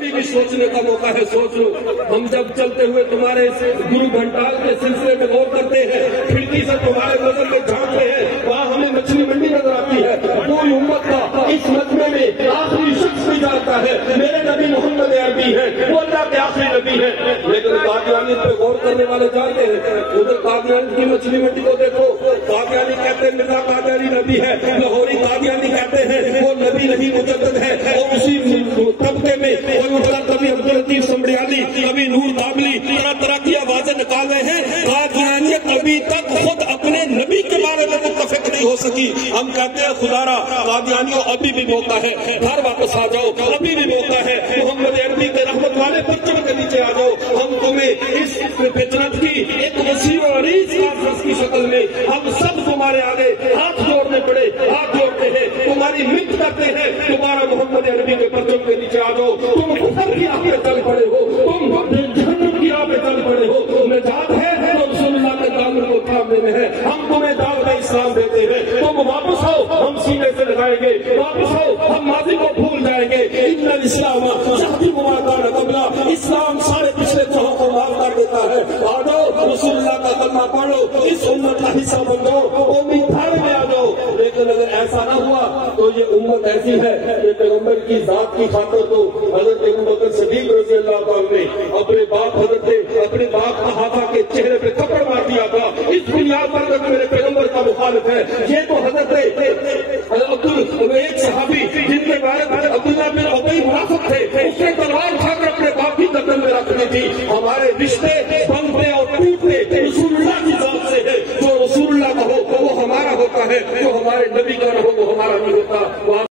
بھی سوچنے کا موقع ہے، سوچ لو۔ ہم جب چلتے ہوئے تمہارے گرو گھنٹال کے سلسلے میں غور کرتے ہیں، کھڑکی سے تمہارے نظر میں جھانکتے ہیں، وہاں ہمیں مچھلی منڈی نظر آتی ہے۔ پوری امت کا اس مجمع میں آخری شخص بھی جانتا ہے میرے نبی محمد عربی ہیں، وہ اللہ کے آخری نبی ہیں، لیکن قادیانی پہ غور کرنے والے جانتے ہیں۔ ادھر قادیانی کی مچھلی منڈی کو دیکھو، قادیانی کہتے ہیں مرزا قادیانی نبی ہے، لاہوری قادیانی کہتے ہیں وہ نبی نہیں مجدد ہے، اور اسی طبقے میں کبھی عبداللطیف سمبریالی، کبھی نور بابلی، طرح طرح کی آوازیں نکال رہے ہیں۔ قادیانیت ابھی تک خود اپنے نبی کے بارے میں متفق نہیں ہو سکی۔ ہم کہتے ہیں خدا را قادیانیوں ابھی بھی موقع ہے، گھر واپس آ جاؤ، ابھی بھی موقع ہے، محمد عربی کے رحمت والے پرچم کے نیچے آ جاؤ۔ ہم تمہیں اس فطرت کی ایک وسیع اور عریض کانفرنس کی شکل میں ہم سب تمہارے آگے ہاتھ جوڑنے پڑے، ہاتھ جوڑتے ہیں، تمہاری منت کرتے ہیں، تمہارا محمد عربی کے پرچم کے نیچے آ جاؤ۔ تم کفر کی راہ پہ چل پڑے ہو، تم جہنم کی راہ پہ چل پڑے ہو، نجات ہے تو رسول اللہ کے دامن کو تھامنے میں ہے۔ ہم تمہیں دعوت اسلام دیتے ہیں، تم واپس آؤ، ہم سینے سے لگائیں گے، واپس آؤ، ہم ماضی کو بھول جائیں گے۔ ان الاسلام شہدی مبارکانہ قبلہ، اسلام سارے پچھلے چوہوں کو معاف کر دیتا ہے۔ آ جاؤ، رسول اللہ کا کلمہ پڑھو، اس امت کا حصہ بن جاؤ، قومی دھارے میں آ جاؤ۔ لیکن اگر ایسا نہ ہوا تو یہ امت ایسی ہے کہ پیغمبر کی ذات کی خاطر تو حضرت ابوبکر صدیق رضی اللہ عنہ نے اپنے باپ صحابہ کے چہرے پہ تھپڑ مار دیا تھا، اس بنیاد پر کہ میرے پیغمبر کا مخالف ہے۔ یہ تو حضرت ایک صحابی جن کے بارے میں عبداللہ بن ابی منافق تھے، اس نے تلوار اٹھا کر اپنے باپ کی گردن میں رکھ دی تھی۔ ہمارے رشتے